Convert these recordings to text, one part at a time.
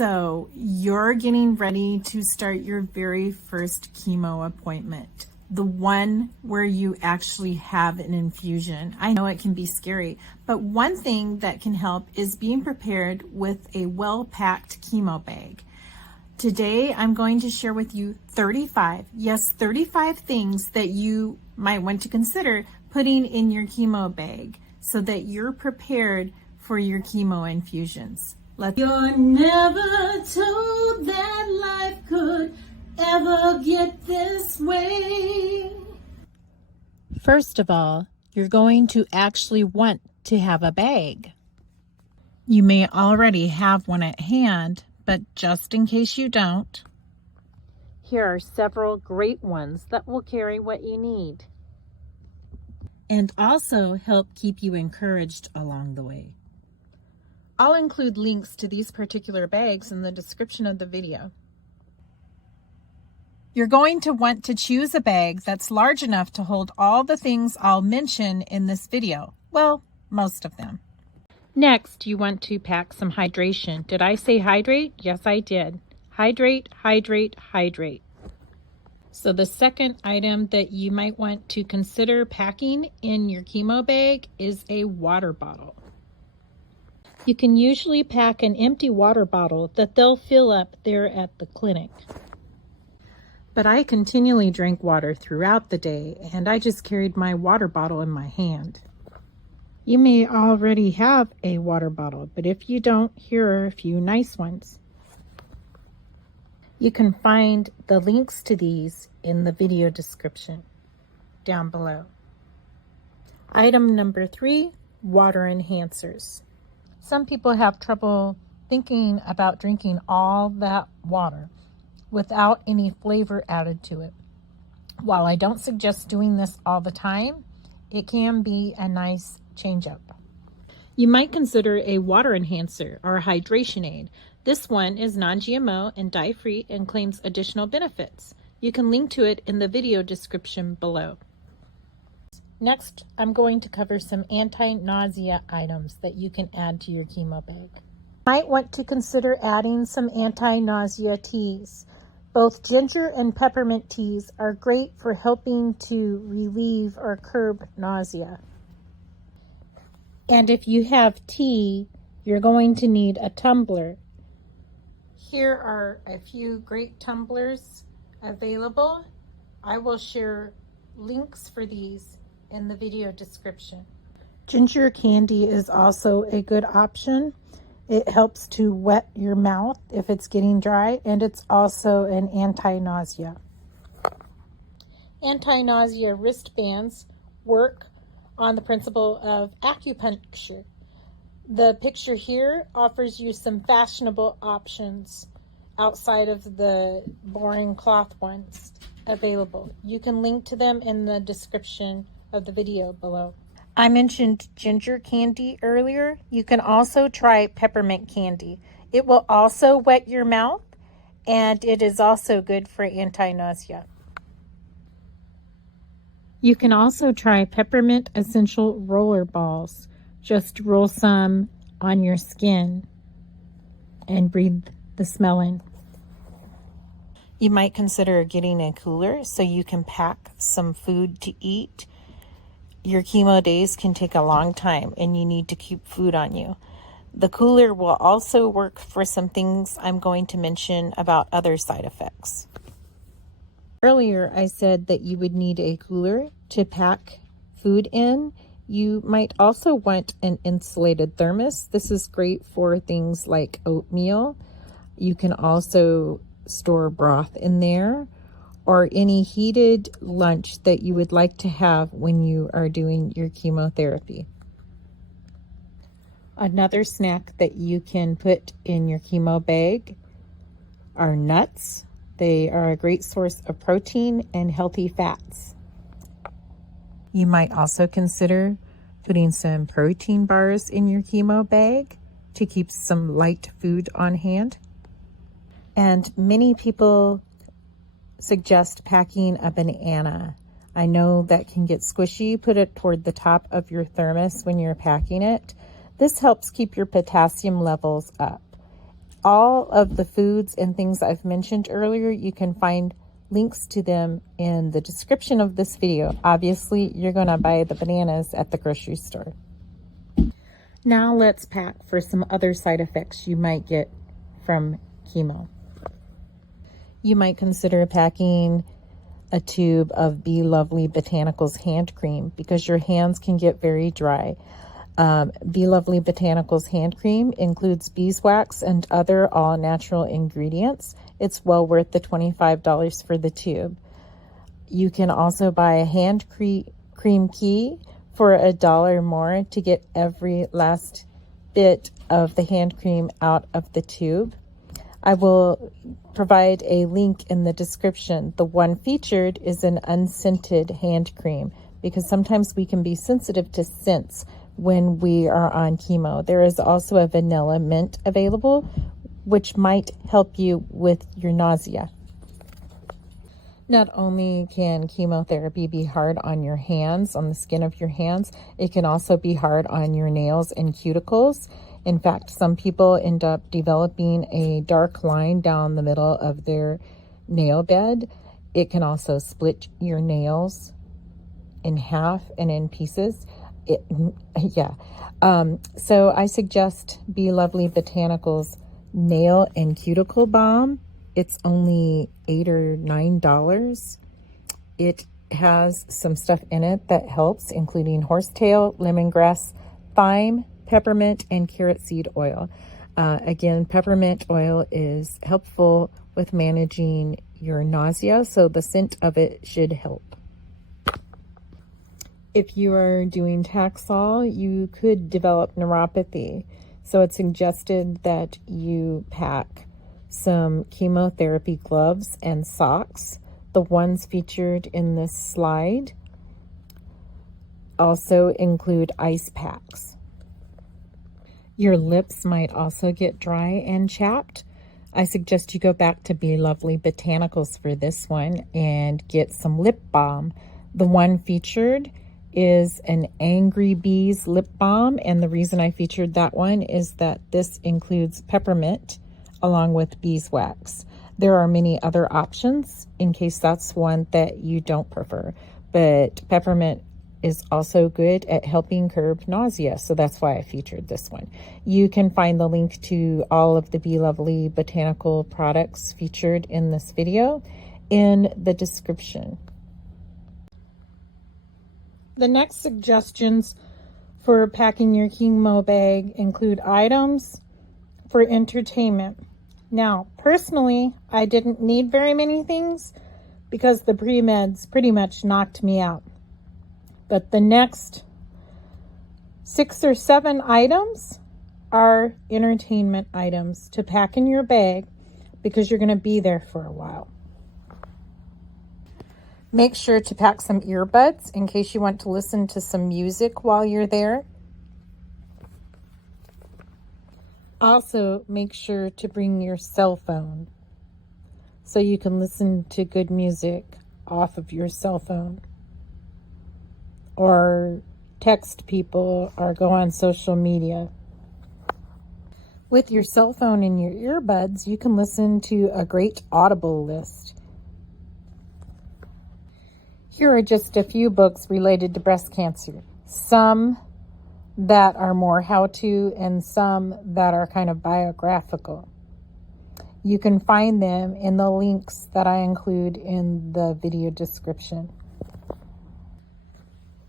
So you're getting ready to start your very first chemo appointment, the one where you actually have an infusion. I know it can be scary, but one thing that can help is being prepared with a well-packed chemo bag. Today, I'm going to share with you 35 things that you might want to consider putting in your chemo bag so that you're prepared for your chemo infusions. You're never told that life could ever get this way. First of all, you're going to actually want to have a bag. You may already have one at hand, but just in case you don't, here are several great ones that will carry what you need and also help keep you encouraged along the way. I'll include links to these particular bags in the description of the video. You're going to want to choose a bag that's large enough to hold all the things I'll mention in this video. Well, most of them. Next, you want to pack some hydration. Did I say hydrate? Yes, I did. Hydrate, hydrate, hydrate. So the second item that you might want to consider packing in your chemo bag is a water bottle. You can usually pack an empty water bottle that they'll fill up there at the clinic. But I continually drank water throughout the day, and I just carried my water bottle in my hand. You may already have a water bottle, but if you don't, here are a few nice ones. You can find the links to these in the video description down below. Item number 3, water enhancers. Some people have trouble thinking about drinking all that water without any flavor added to it. While I don't suggest doing this all the time, it can be a nice change up. You might consider a water enhancer or a hydration aid. This one is non-GMO and dye-free and claims additional benefits. You can link to it in the video description below. Next, I'm going to cover some anti-nausea items that you can add to your chemo bag. You might want to consider adding some anti-nausea teas. Both ginger and peppermint teas are great for helping to relieve or curb nausea. And if you have tea, you're going to need a tumbler. Here are a few great tumblers available. I will share links for these in the video description. Ginger candy is also a good option. It helps to wet your mouth if it's getting dry, and it's also an anti-nausea. Anti-nausea wristbands work on the principle of acupuncture. The picture here offers you some fashionable options outside of the boring cloth ones available. You can link to them in the description of the video below. I mentioned ginger candy earlier. You can also try peppermint candy. It will also wet your mouth, and it is also good for anti-nausea. You can also try peppermint essential roller balls. Just roll some on your skin and breathe the smell in. You might consider getting a cooler so you can pack some food to eat. Your chemo days can take a long time and you need to keep food on you. The cooler will also work for some things I'm going to mention about other side effects. Earlier, I said that you would need a cooler to pack food in. You might also want an insulated thermos. This is great for things like oatmeal. You can also store broth in there, or any heated lunch that you would like to have when you are doing your chemotherapy. Another snack that you can put in your chemo bag are nuts. They are a great source of protein and healthy fats. You might also consider putting some protein bars in your chemo bag to keep some light food on hand. And many people suggest packing a banana. I know that can get squishy. Put it toward the top of your thermos when you're packing it. This helps keep your potassium levels up. All of the foods and things I've mentioned earlier, you can find links to them in the description of this video. Obviously, you're going to buy the bananas at the grocery store. Now let's pack for some other side effects you might get from chemo. You might consider packing a tube of Be Lovely Botanicals hand cream because your hands can get very dry. Be Lovely Botanicals hand cream includes beeswax and other all-natural ingredients. It's well worth the $25 for the tube. You can also buy a hand cream key for $1 more to get every last bit of the hand cream out of the tube. I will provide a link in the description. The one featured is an unscented hand cream because sometimes we can be sensitive to scents when we are on chemo. There is also a vanilla mint available, which might help you with your nausea. Not only can chemotherapy be hard on your hands, on the skin of your hands, it can also be hard on your nails and cuticles. In fact, some people end up developing a dark line down the middle of their nail bed. It can also split your nails in half and in pieces. So I suggest Be Lovely Botanicals Nail and Cuticle Balm. It's only $8 or $9. It has some stuff in it that helps, including horsetail, lemongrass, thyme, peppermint, and carrot seed oil. Again, peppermint oil is helpful with managing your nausea, so the scent of it should help. If you are doing Taxol, you could develop neuropathy. So it's suggested that you pack some chemotherapy gloves and socks, the ones featured in this slide. Also include ice packs. Your lips might also get dry and chapped. I suggest you go back to Be Lovely Botanicals for this one and get some lip balm. The one featured is an Angry Bees lip balm, and the reason I featured that one is that this includes peppermint along with beeswax. There are many other options in case that's one that you don't prefer, but peppermint is also good at helping curb nausea, so that's why I featured this one. You can find the link to all of the Be Lovely botanical products featured in this video in the description. The next suggestions for packing your chemo bag include items for entertainment. Now, personally, I didn't need very many things because the pre-meds pretty much knocked me out. But the next 6 or 7 items are entertainment items to pack in your bag because you're going to be there for a while. Make sure to pack some earbuds in case you want to listen to some music while you're there. Also, make sure to bring your cell phone so you can listen to good music off of your cell phone, or text people, or go on social media. With your cell phone and your earbuds, you can listen to a great Audible List. Here are just a few books related to breast cancer. Some that are more how-to and some that are kind of biographical. You can find them in the links that I include in the video description.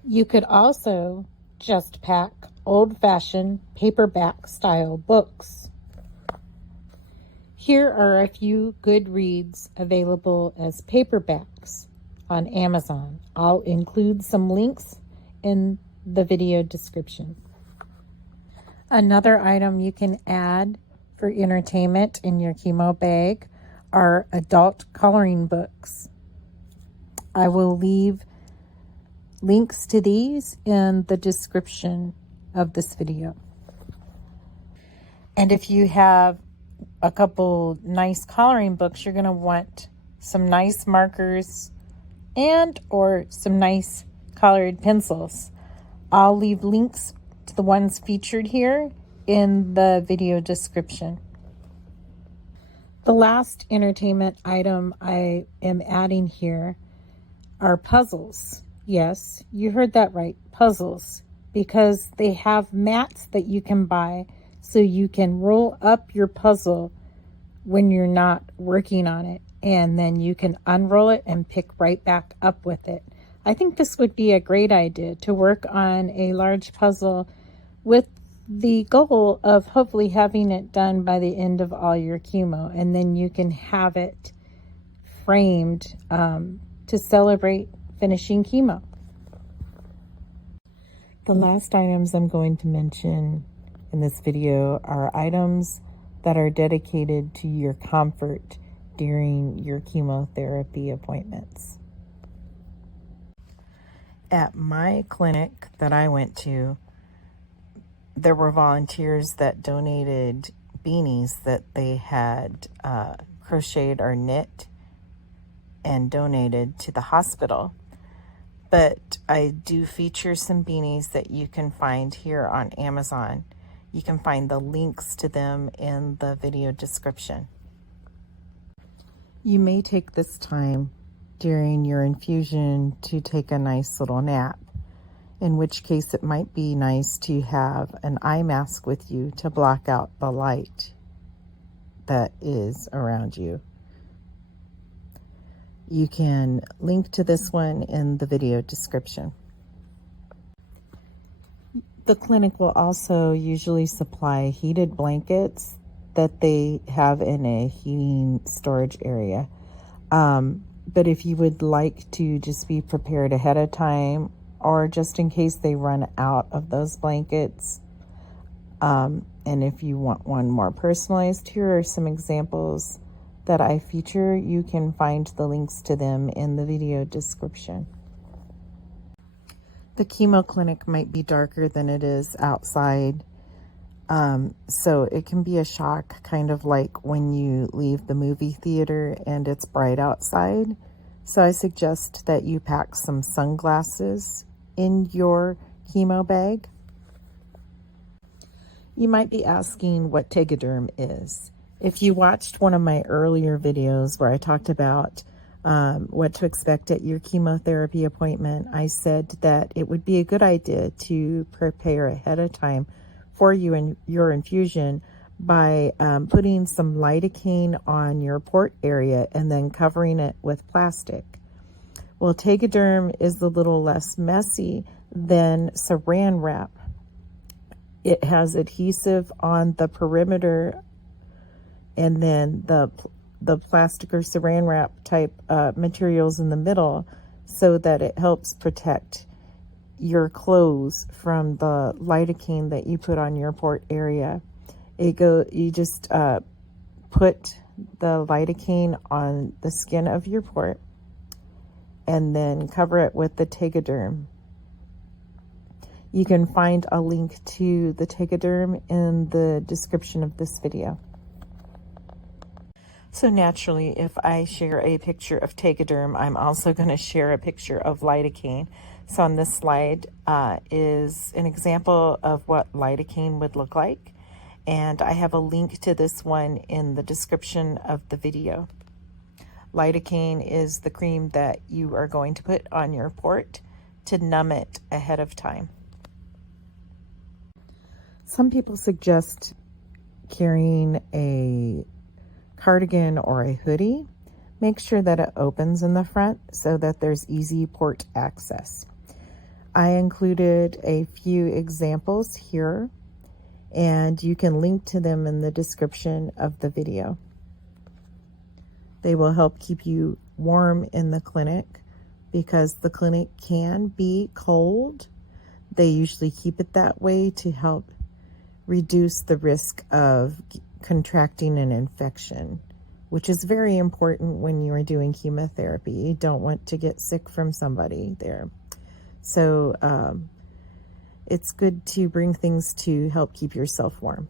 You could also just pack old-fashioned paperback style books. Here are a few good reads available as paperbacks on Amazon. I'll include some links in the video description. Another item you can add for entertainment in your chemo bag are adult coloring books. I will leave links to these in the description of this video. And if you have a couple nice coloring books, you're going to want some nice markers and or some nice colored pencils. I'll leave links to the ones featured here in the video description. The last entertainment item I am adding here are puzzles. Yes, you heard that right, puzzles, because they have mats that you can buy so you can roll up your puzzle when you're not working on it, and then you can unroll it and pick right back up with it. I think this would be a great idea to work on a large puzzle with the goal of hopefully having it done by the end of all your chemo, and then you can have it framed to celebrate finishing chemo. The last items I'm going to mention in this video are items that are dedicated to your comfort during your chemotherapy appointments. At my clinic that I went to, there were volunteers that donated beanies that they had crocheted or knit and donated to the hospital. But I do feature some beanies that you can find here on Amazon. You can find the links to them in the video description. You may take this time during your infusion to take a nice little nap, in which case it might be nice to have an eye mask with you to block out the light that is around you. You can link to this one in the video description. The clinic will also usually supply heated blankets that they have in a heating storage area. But if you would like to just be prepared ahead of time, or just in case they run out of those blankets, and if you want one more personalized, here are some examples that I feature. You can find the links to them in the video description. The chemo clinic might be darker than it is outside, so it can be a shock, kind of like when you leave the movie theater and it's bright outside. So I suggest that you pack some sunglasses in your chemo bag. You might be asking what Tegaderm is. If you watched one of my earlier videos where I talked about what to expect at your chemotherapy appointment, I said that it would be a good idea to prepare ahead of time for you and your infusion by putting some lidocaine on your port area and then covering it with plastic. Well, Tegaderm is a little less messy than Saran wrap. It has adhesive on the perimeter, and then the plastic or Saran wrap type materials in the middle, so that it helps protect your clothes from the lidocaine that you put on your port area. You just put the lidocaine on the skin of your port and then cover it with the Tegaderm. You can find a link to the Tegaderm in the description of this video. So naturally, if I share a picture of Tegaderm, I'm also going to share a picture of lidocaine. So on this slide is an example of what lidocaine would look like. And I have a link to this one in the description of the video. Lidocaine is the cream that you are going to put on your port to numb it ahead of time. Some people suggest carrying a cardigan or a hoodie. Make sure that it opens in the front so that there's easy port access. I included a few examples here, and you can link to them in the description of the video. They will help keep you warm in the clinic because the clinic can be cold. They usually keep it that way to help reduce the risk of contracting an infection, which is very important when you are doing chemotherapy. You don't want to get sick from somebody there. So it's good to bring things to help keep yourself warm.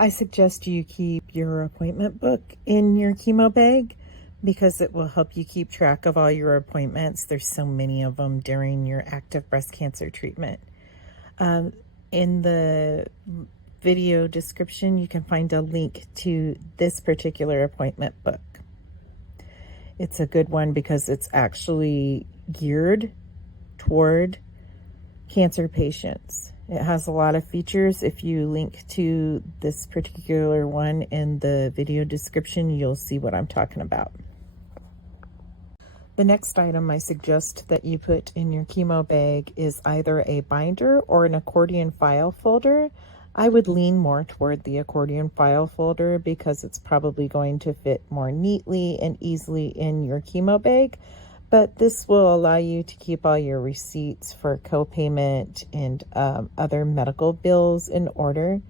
I suggest you keep your appointment book in your chemo bag because it will help you keep track of all your appointments. There's so many of them during your active breast cancer treatment. In the video description, you can find a link to this particular appointment book. It's a good one because it's actually geared toward cancer patients. It has a lot of features. If you link to this particular one in the video description, you'll see what I'm talking about. The next item I suggest that you put in your chemo bag is either a binder or an accordion file folder. I would lean more toward the accordion file folder because it's probably going to fit more neatly and easily in your chemo bag, but this will allow you to keep all your receipts for co-payment and other medical bills in order.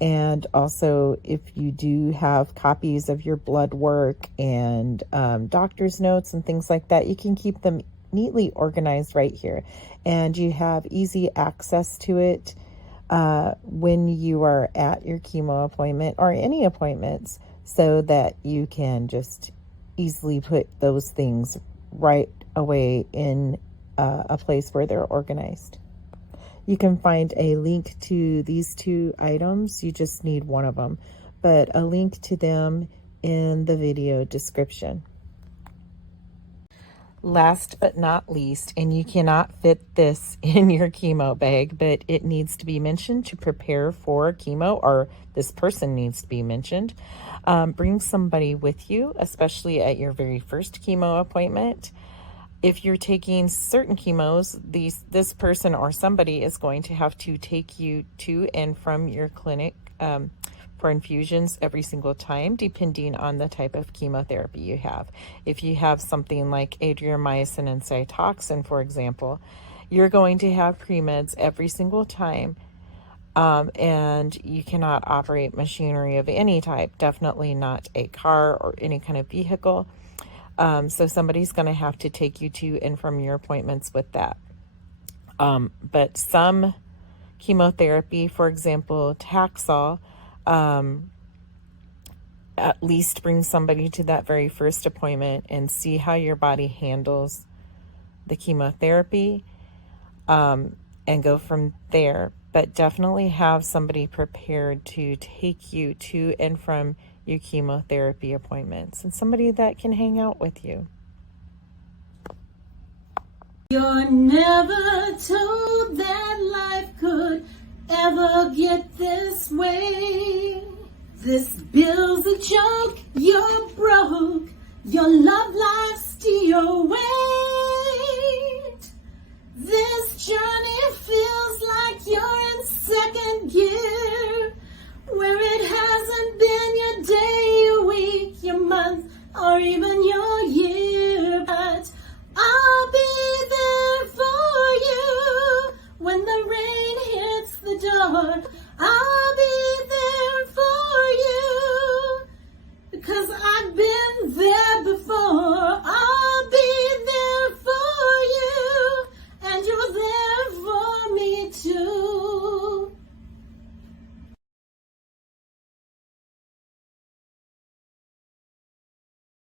And also, if you do have copies of your blood work and doctor's notes and things like that, you can keep them neatly organized right here. And you have easy access to it when you are at your chemo appointment or any appointments, so that you can just easily put those things right away in a place where they're organized. You can find a link to these two items. You just need one of them, but a link to them in the video description. Last but not least, and you cannot fit this in your chemo bag, but it needs to be mentioned to prepare for chemo, or this person needs to be mentioned. Bring somebody with you, especially at your very first chemo appointment. If you're taking certain chemos, this person or somebody is going to have to take you to and from your clinic for infusions every single time, depending on the type of chemotherapy you have. If you have something like adriamycin and Cytoxan, for example, you're going to have pre-meds every single time, and you cannot operate machinery of any type, definitely not a car or any kind of vehicle. So somebody's going to have to take you to and from your appointments with that. But some chemotherapy, for example, Taxol, at least bring somebody to that very first appointment and see how your body handles the chemotherapy, and go from there. But definitely have somebody prepared to take you to and from your chemotherapy appointments, and somebody that can hang out with you. You're never told that life could ever get this way. This bill's a joke, you're broke, your love life's steal weight. This journey feels like you're in second gear, where it has